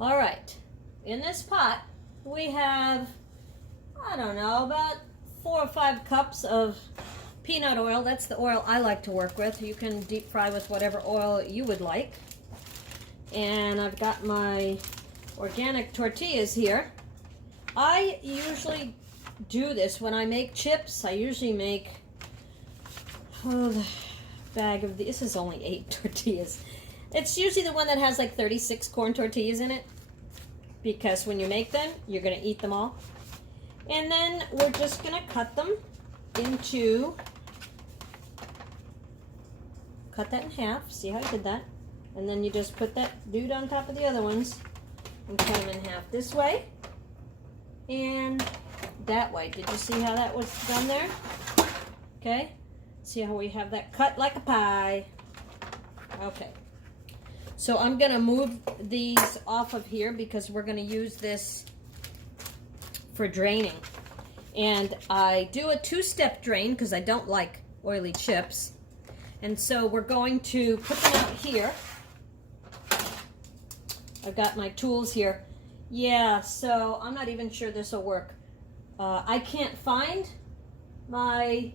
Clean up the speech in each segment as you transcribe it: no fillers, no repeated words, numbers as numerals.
All right, in this pot we have, I don't know, about 4 or 5 cups of peanut oil. That's the oil I like to work with. You can deep fry with whatever oil you would like. And I've got my organic tortillas here. I usually do this when I make chips. I usually make, the bag of this is only 8 tortillas. It's usually the one that has like 36 corn tortillas in it, because when you make them, you're going to eat them all. And then we're just going to cut them into, cut that in half. See how I did that? And then you just put that dude on top of the other ones and cut them in half this way and that way. Did you see how that was done there? Okay. See how we have that cut like a pie? Okay. So I'm going to move these off of here because we're going to use this for draining. And I do a 2-step drain because I don't like oily chips. And so we're going to put them out here. I've got my tools here. Yeah, so I'm not even sure this will work. I can't find my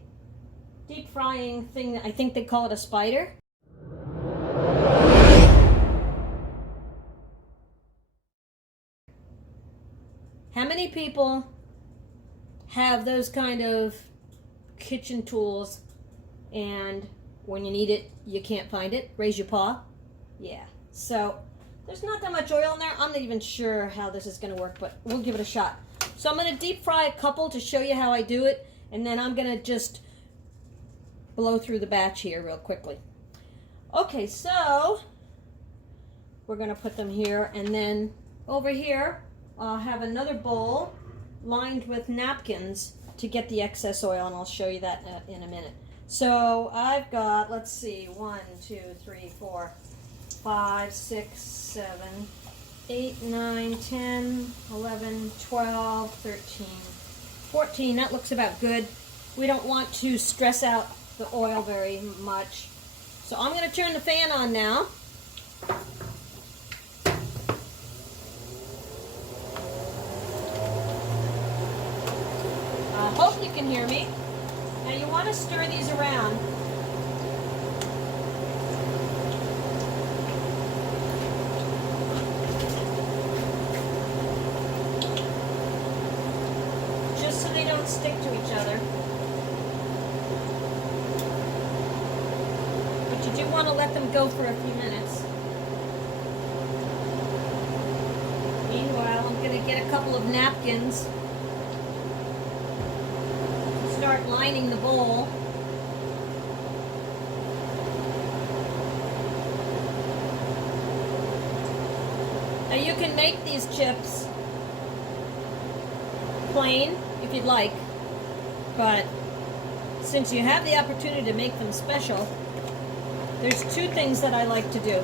deep frying thing. I think they call it a spider. How many people have those kind of kitchen tools and when you need it, you can't find it? Raise your paw. Yeah, so there's not that much oil in there. I'm not even sure how this is going to work, but we'll give it a shot. So I'm going to deep fry a couple to show you how I do it, and then I'm going to just blow through the batch here real quickly. Okay, so we're going to put them here, and then over here I'll have another bowl lined with napkins to get the excess oil, and I'll show you that in a minute. So I've got, let's see, 1, 2, 3, 4, 5, 6, 7, 8, 9, 10, 11, 12, 13, 14. That looks about good. We don't want to stress out the oil very much. So I'm going to turn the fan on now. I hope you can hear me. Now you want to stir these around. Just so they don't stick to each other. But you do want to let them go for a few minutes. Meanwhile, I'm going to get a couple of napkins. Start lining the bowl. Now you can make these chips plain if you'd like, but since you have the opportunity to make them special, there's 2 things that I like to do.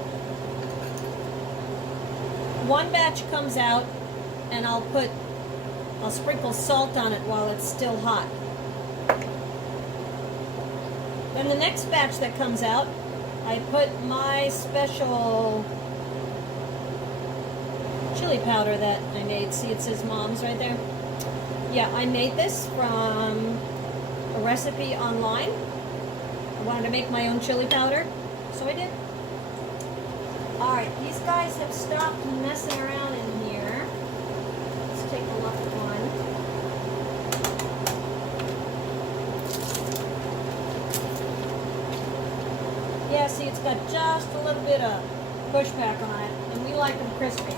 One batch comes out and I'll sprinkle salt on it while it's still hot. Then the next batch that comes out, I put my special chili powder that I made. See, it says Mom's right there. Yeah, I made this from a recipe online. I wanted to make my own chili powder, so I did. Alright, these guys have stopped messing around in here. Let's take a look at one. Yeah, see, it's got just a little bit of pushback on it, and we like them crispy.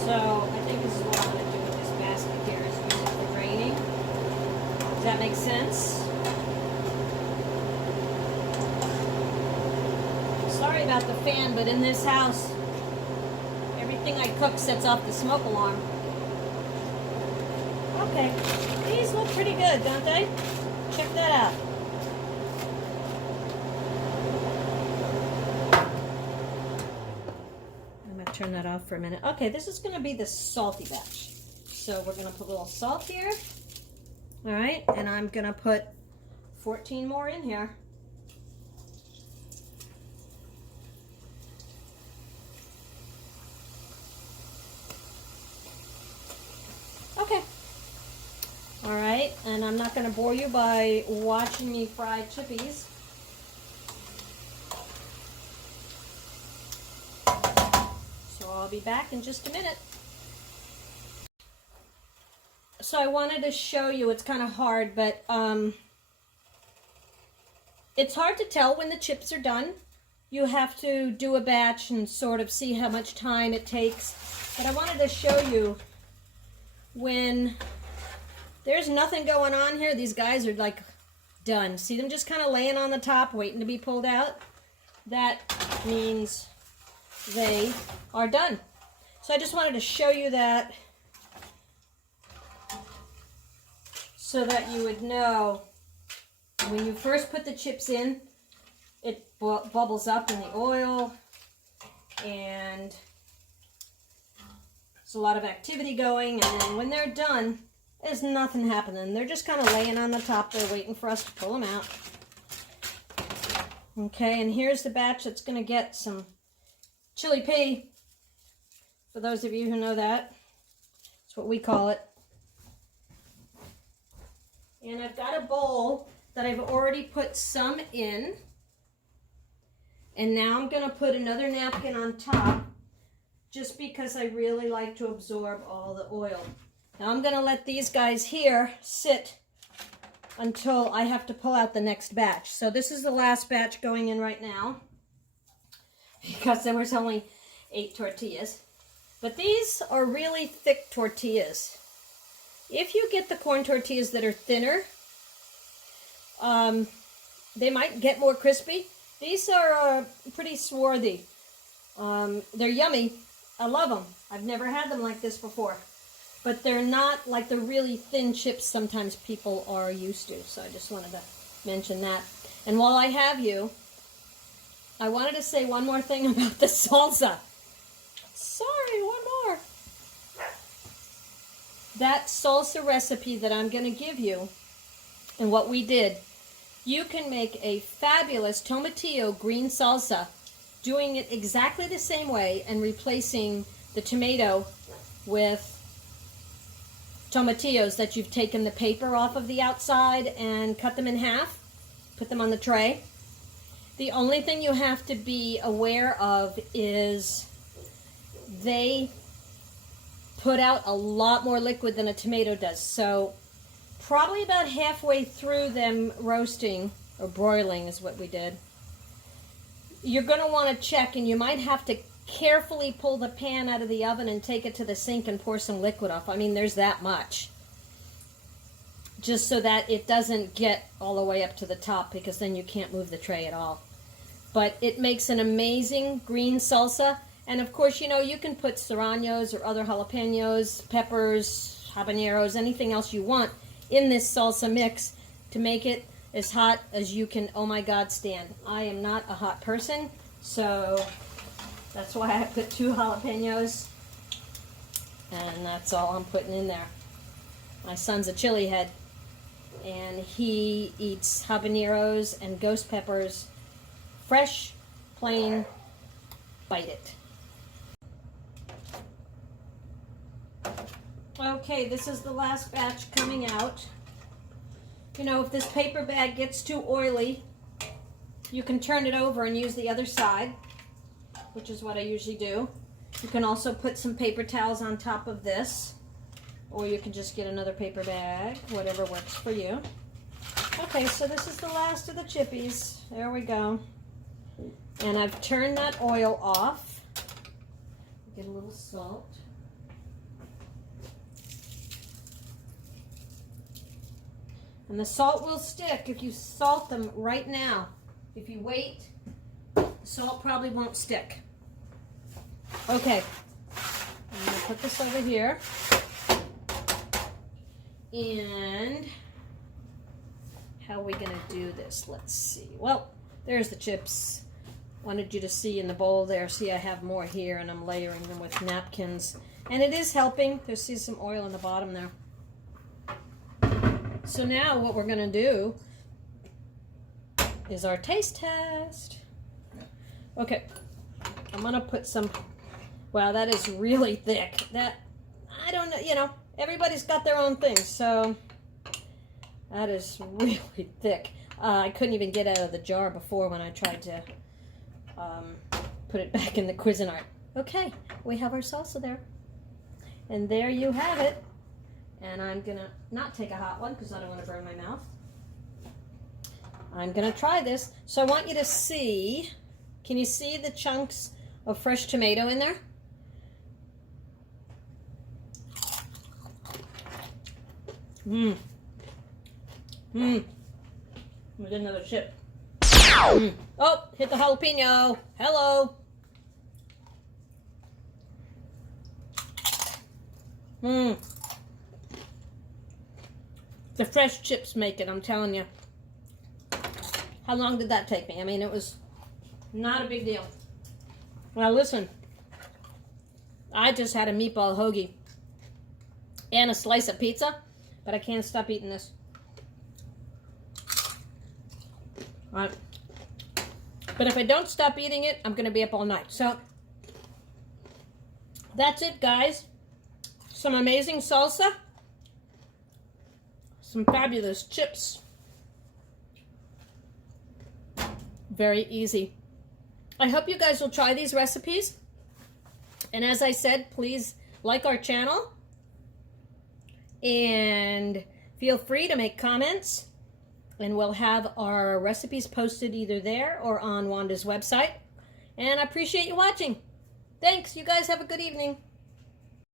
So I think this is what I'm going to do with this basket here, is use it for draining. Does that make sense? Sorry about the fan, but in this house, everything I cook sets off the smoke alarm. Okay, these look pretty good, don't they? Check that out. I'm going to turn that off for a minute. Okay, this is going to be the salty batch. So we're going to put a little salt here. All right, and I'm gonna put 14 more in here. Okay. All right, and I'm not gonna bore you by watching me fry chippies. So I'll be back in just a minute. So I wanted to show you, it's kind of hard, but it's hard to tell when the chips are done. You have to do a batch and sort of see how much time it takes. But I wanted to show you when there's nothing going on here. These guys are like done. See them just kind of laying on the top waiting to be pulled out? That means they are done. So I just wanted to show you that so that you would know when you first put the chips in, it bubbles up in the oil and there's a lot of activity going, and then when they're done, there's nothing happening. They're just kind of laying on the top there waiting for us to pull them out. Okay, and here's the batch that's going to get some chili pea. For those of you who know that, that's what we call it. And I've got a bowl that I've already put some in. And now I'm going to put another napkin on top just because I really like to absorb all the oil. Now I'm going to let these guys here sit until I have to pull out the next batch. So this is the last batch going in right now because there was only 8 tortillas. But these are really thick tortillas. If you get the corn tortillas that are thinner, they might get more crispy. These are pretty swarthy. They're yummy. I love them. I've never had them like this before. But they're not like the really thin chips sometimes people are used to. So I just wanted to mention that. And while I have you, I wanted to say one more thing about the salsa. Sorry, one more. That salsa recipe that I'm going to give you and what we did, you can make a fabulous tomatillo green salsa doing it exactly the same way and replacing the tomato with tomatillos that you've taken the paper off of the outside and cut them in half, put them on the tray. The only thing you have to be aware of is they put out a lot more liquid than a tomato does. So probably about halfway through them roasting, or broiling is what we did, you're going to want to check, and you might have to carefully pull the pan out of the oven and take it to the sink and pour some liquid off. I mean, there's that much. Just so that it doesn't get all the way up to the top, because then you can't move the tray at all. But it makes an amazing green salsa. And of course, you know, you can put serranos or other jalapenos, peppers, habaneros, anything else you want in this salsa mix to make it as hot as you can, oh my God, stand. I am not a hot person, so that's why I put 2 jalapenos, and that's all I'm putting in there. My son's a chili head, and he eats habaneros and ghost peppers, fresh, plain, bite it. Okay, this is the last batch coming out. You know, if this paper bag gets too oily, you can turn it over and use the other side, which is what I usually do. You can also put some paper towels on top of this, or you can just get another paper bag, whatever works for you. Okay, so this is the last of the chippies. There we go. And I've turned that oil off. Get a little salt. And the salt will stick if you salt them right now. If you wait, the salt probably won't stick. Okay, I'm going to put this over here. And how are we going to do this? Let's see. Well, there's the chips. Wanted you to see in the bowl there. See, I have more here, and I'm layering them with napkins. And it is helping. There's some oil in the bottom there. So now what we're gonna do is our taste test. Okay, I'm gonna put some, wow, that is really thick. That, I don't know, you know, everybody's got their own things, so that is really thick. I couldn't even get out of the jar before when I tried to put it back in the Cuisinart. Okay, we have our salsa there. And there you have it. And I'm gonna not take a hot one because I don't want to burn my mouth. I'm gonna try this. So I want you to see, can you see the chunks of fresh tomato in there? Mmm. Mmm. We did another chip. Mm. Oh, hit the jalapeno. Hello. Mmm. The fresh chips make it, I'm telling you. How long did that take me? I mean, it was not a big deal. Well, listen. I just had a meatball hoagie and a slice of pizza, but I can't stop eating this. All right. But if I don't stop eating it, I'm going to be up all night. So, that's it, guys. Some amazing salsa. Some fabulous chips. Very easy. I hope you guys will try these recipes. And as I said, please like our channel. And feel free to make comments. And we'll have our recipes posted either there or on Wanda's website. And I appreciate you watching. Thanks. You guys have a good evening.